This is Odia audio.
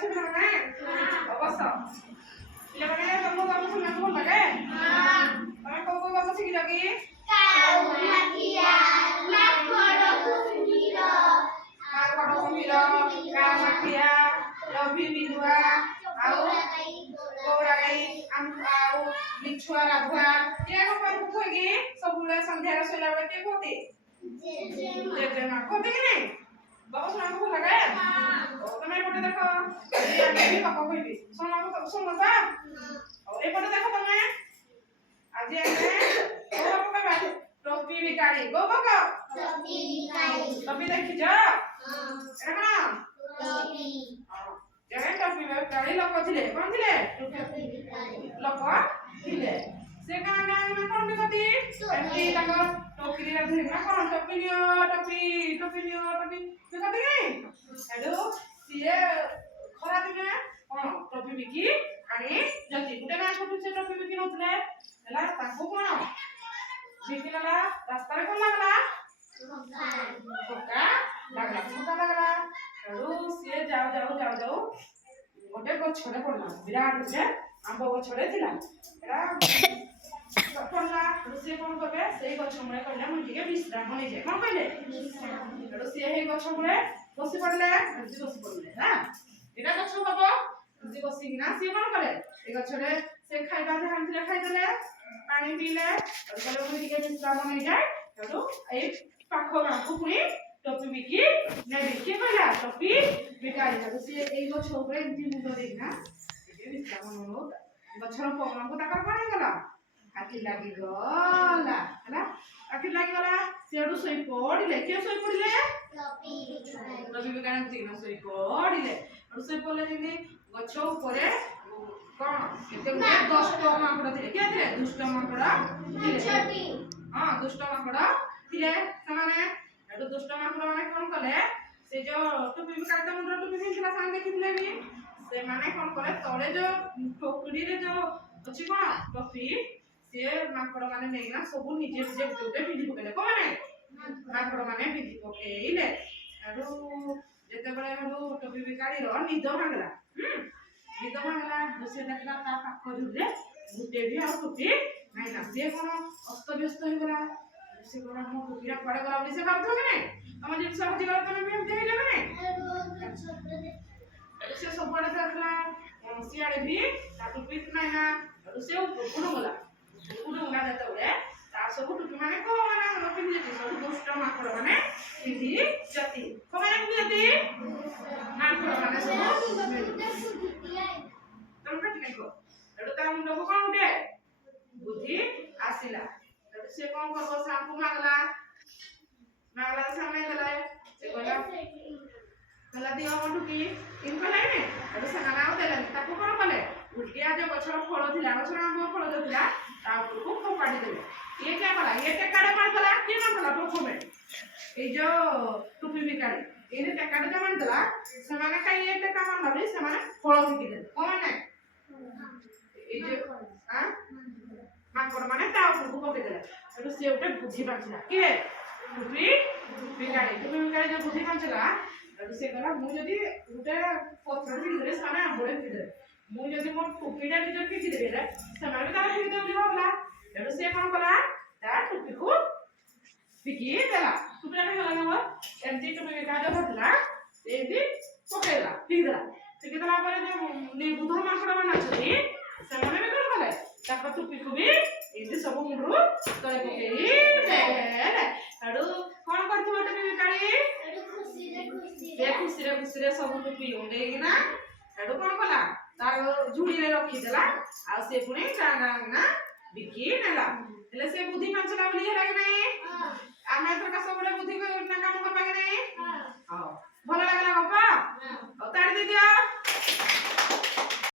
ଅଛି ପିଲାମାନେ ଅବଶ୍ୟ ପିଲାମାନେ ତମକୁ ଗପ ଶୁଣିବାକୁ ଭଲ ଲାଗେ ତମେ କୋଉ କୋଉ ଗପ ଶିଖିଛ କି ମାଙ୍କଡ କୁମ୍ଭୀର କାଉ ମାଠିଆ ଲଭି ବିଲୁଆ ଆଉ ଗୌରା ଗାଈ ଆଉ ବିଛୁଆ ରାଧୁଆ କିଏ ଗପ କୁହେ ସବୁବେଳେ ସନ୍ଧ୍ୟାରେ ଶୋଇଲା ବେଳେ କିଏ କୁହନ୍ତି ଜେଜେମା କୁହନ୍ତି କି ନାଇଁ ଗପ ଶୁଣିବାକୁ ଭଲ ଲାଗେ ତମେ ଏପଟେ ଦେଖ ଗପ କହିବି ଶୁଣ ତ ଏପଟେ ଦେଖ ତମେ ଆଜି ଆମେ କୋଉ ଗପ କହିବା ଟୋପି ବିକାଳି କୋଉ ଗପ ଟୋପି ଦେଖିଛ ଏଟା କଣ ଟୋପି ବିକାଳି ଲୋକ ଥିଲେ କଣ ଥିଲେ ଲୋକ ଥିଲେ ସେ ଗାଁ ଗାଁ କଣ ବିକନ୍ତି ଏମିତି ତାଙ୍କ ଟୋପିରେ ଧରି ନା କଣ ଟୋପି ନିଅ ଟୋପି ଟୋପି ନିଅ ଟୋପି ବିକନ୍ତି ନାଇଁ ସେଠୁ ସିଏ ଖରା ଦିନେ କଣ ଟୋପି ବିକି ଆଣି ଯଦି ଗୋଟେ ଗାଁ କୋଠୁ ସେ ଟୋପି ବିକି ନଉଥିଲେ ହେଲା ତାଙ୍କୁ କଣ ବିକି ନେଲା ରାସ୍ତାରେ କଣ ଲାଗଲା ଠକା ଲାଗଲା ସେଠୁ ସିଏ ଯାଉ ଗୋଟେ ଗଛରେ ପଡିଲା ବିରାଟ ଗୋଟେ ଆମ୍ବ ଗଛରେ ଥିଲା ଏଟା ପଡିଲା ସିଏ କଣ କଲେ ସେଇ ଗଛ ମୂଳେ କହିଲେ ମୁଁ ଟିକେ ବିଶ୍ରାମ ନେଇଯାଏ କଣ କହିଲେ ସେଠୁ ସିଏ ହେଇ ଗଛ ମୂଳେ ବସି ପଡିଲେ ନା ଏଟା ଗଛ ହବ ଏମିତି ବସିକିନା ସିଏ କଣ କଲେ ଏ ଗଛରେ ସେ ଖାଇବା ଯାହା ଆଣିଥିଲେ ଖାଇଦେଲେ ପାଣି ପିଇଲେ କହିଲେ ମୁଁ ଟିକେ ବିଶ୍ରାମ ନେଇଯାଏ ସେଠୁ ଏଇ ପାଖ ଗାଁକୁ ପୁଣି ଟୋପି ବିକି ନେବି କିଏ କହିଲା ଟୋପି ବିକାଳି ସେଠୁ ସିଏ ଏଇ ଗଛ ଉପରେ ଏମିତି ମୁଣ୍ଡ ଦେଇକିନା ଟିକେ ବିଶ୍ରାମ ନେଉ ଗଛର ପବନକୁ ତାଙ୍କର କଣ ହେଇଗଲା ଆଖି ଲାଗିଗଲା ହେଲା ଆଖି ଲାଗିଗଲା ସେଠୁ ଶୋଇ ପଡିଲେ କିଏ ଶୋଇ ପଡିଲେ ଟୋପି ବିକାଳି ଶୋଇ ପଡିଲେ ଶୋଇ ପଡିଲେ ଯେମିତି ଗଛ ଉପରେ କଣ ଏତେ ଦୁଷ୍ଟ ମାଙ୍କଡ ଥିଲେ କିଏ ଥିଲେ ଦୁଷ୍ଟ ମାଙ୍କଡ ଥିଲେ ହଁ ଦୁଷ୍ଟ ମାଙ୍କଡ ଥିଲେ ସେମାନେ ଏଠୁ ଦୁଷ୍ଟ ମାଙ୍କଡ ମାନେ କଣ କଲେ ସେ ଯୋଉ ଟୋପି ବିକାଳି ତ ମୁଣ୍ଡରେ ଟୋପି ପିନ୍ଧିଥିଲା ସେମାନେ ଦେଖିଥିଲେ ବି ସେମାନେ କଣ କଲେ ତଳେ ଯୋଉ ଟୋକରିରେ ଯୋଉ ଅଛି କଣ ଟୋପି ସିଏ ମାଙ୍କଡ ମାନେ ନେଇକିନା ସବୁ ନିଜେ ନିଜେ ଗୋଟେ ପିନ୍ଧି ପକେଇଲେ କଣ ମାନେ ମାଙ୍କଡ ମାନେ ପିନ୍ଧି ପକେଇଲେ ଏଠୁ ଯେତେବେଳେ ଟୋପି ବିକାଳିର ନିଦ ଭାଙ୍ଗିଲା ସେ ଦେଖିଲା ତା ପାଖ ଝୁଲେ ଗୋଟେ ବି ଆଉ ଟୋପି ନାହିଁ ନା ସିଏ କଣ ଅସ୍ତବ୍ୟସ୍ତ ହେଇଗଲା ସେ କଣ ମୋ ଟୋପିଟା କୁଆଡେ ଗଲା ବୋଲି ସେ ଭାବୁଥିବ କି ନାଇଁ ତମ ଜିନିଷ ହଜିଗଲା ତମେ ବି ଏମିତି ହେଇଯିବ କି ନାଇଁ ସେ ସବୁଆଡେ ଦେଖିଲା ସିଆଡେ ବି ତା ଟୋପି ନାହିଁ ନା ସେ ଉପରକୁ ଗଲା ଯେତେବେଳେ ତାର ସବୁ ଟୋପି ମାନେ କଣ ମାନେ ପିନ୍ଧି ଯାଇଛନ୍ତି ସବୁ ଦୁଷ୍ଟ ମାଙ୍କଡ ମାନେ ପିନ୍ଧି ଯତି କଣ ମାନେ ପିନ୍ଧି ଯତି ମାଙ୍କଡ ମାନେ ସବୁ ତମେ କାଟି ନାଇଁ କହ ଏଠୁ ତା ମୁଣ୍ଡକୁ କଣ ଉଠେ ବୁଦ୍ଧି ଆସିଲା ଏଠୁ ସେ କଣ କରିବ ସାମ୍ପୁ ମାଗଲା ସାମେ ଦେଲେ ସେ କହିଲା ଦିଅ ମୋ ଟୋପି ଇନ୍ କଲା କି ଏଠୁ ସେମାନେ ଆଉ ଦେଲେନି ତାକୁ କଣ କଲେ ଉଲ୍ଟିଆ ଯୋଉ ଗଛର ଫଳ ଥିଲା ଗଛର ଆମ୍ବ ଫଳ ଯୋଉ ଥିଲା ତା ଉପରକୁ ଫୋପାଡ଼ି ଦେଲେ ଇଏ କିଏ କଲା ଇଏ ଟେକାଟେ ମାରିଦେଲା କିଏ ମାରିଦେଲା ପ୍ରଥମେ ଏଇ ଯୋଉ ଟୋପି ବିକାଳି ଏଇନେ ଟେକାଟେ ମାରିଦେଲା ସେମାନେ କାଇଁ ଏ ଟେକା ମାରିଲା ବୋଲି ସେମାନେ ଫଳ ଫିକିଦେଲେ କଣ ନାଇଁ ଏଇ ଯେ ମାଙ୍କଡ ମାନେ ତା ଉପରକୁ ପକେଇଦେଲେ ସେଠୁ ସିଏ ଗୋଟେ ବୁଦ୍ଧି ପାଞ୍ଚିଲା କିଏ ଟୋପି ବିକାଳି ଯୋଉ ବୁଦ୍ଧି ପାଞ୍ଚିଲା ସେଠୁ ସେ କହିଲା ମୁଁ ଯଦି ଗୋଟେ ପତ୍ର ଫିକିଦେଲେ ସେମାନେ ଆମ୍ବରେ ଫିକିଦେଲେ ମୁଁ ଯଦି ମୋ ଟୋପିଟା ନିଜେ ଫିକିଦେବି ହେଲେ ସେମାନେ ବି ତାର ଫିକିଦେବେ ବୋଲି ଭାବିଲା ସେଠୁ ସେ କଣ କଲା ତା ଟୋପିକୁ ଫିକି ଦେଲା ଟୋପିଟା ଫିକିଦେଲା ନା ଏମିତି ଟୋପି ବିକାଳି ଧରିଥିଲା ଏମିତି ପକେଇଦେଲା ଫିକିଦେଲା ପରେ ଯୋଉ ନିର୍ବୁଦ୍ଧ ମାଙ୍କଡ ମାନେ ଅଛନ୍ତି ସେମାନେ ବି କଣ କଲେ ତାଙ୍କ ଟୋପିକୁ ବି ଏମିତି ସବୁ ମୁଣ୍ଡରୁ ତଳେ ପକେଇଲେ ସେଠୁ କଣ କରିଥିବ ଟୋପି ବିକାଳି ଖୁସିରେ ସବୁ ଟୋପି ଉଣ୍ଡେଇକିନା ସେଠୁ କଣ କଲା ତାର ଝୁଡିରେ ରଖିଦେଲା ଆଉ ସେ ପୁଣି ଗାଁ ବିକି ନେଲା ହେଲେ ସେ ବୁଦ୍ଧି ପାଞ୍ଚିଲା ବୋଲି ହେଲା କି ନାଇଁ